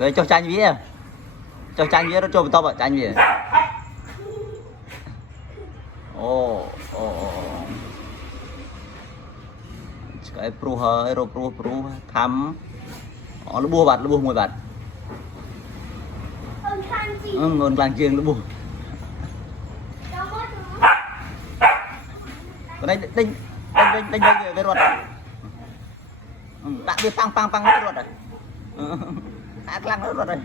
rồi cho chanh vía nó cho to vào chanh vía ô cái pru hơi rồi pru thắm nó bua mùi bạt ngon làng chiêng nó bua cái này đinh về ruột đã biết pang cái ruột rồi lăng ruột rồi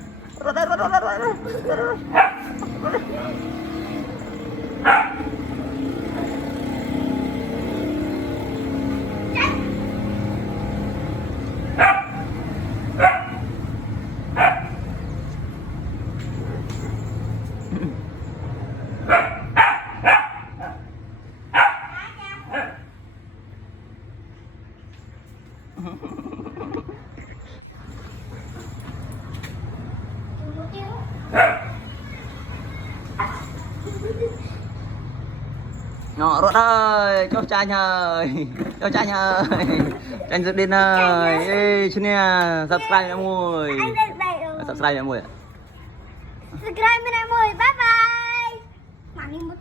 nó ruột ơi cho chanh ơi chanh rực đến ơi ê chú nè subscribe em ơi subscribe em ơi subscribe mình em ơi bye bye. Mami một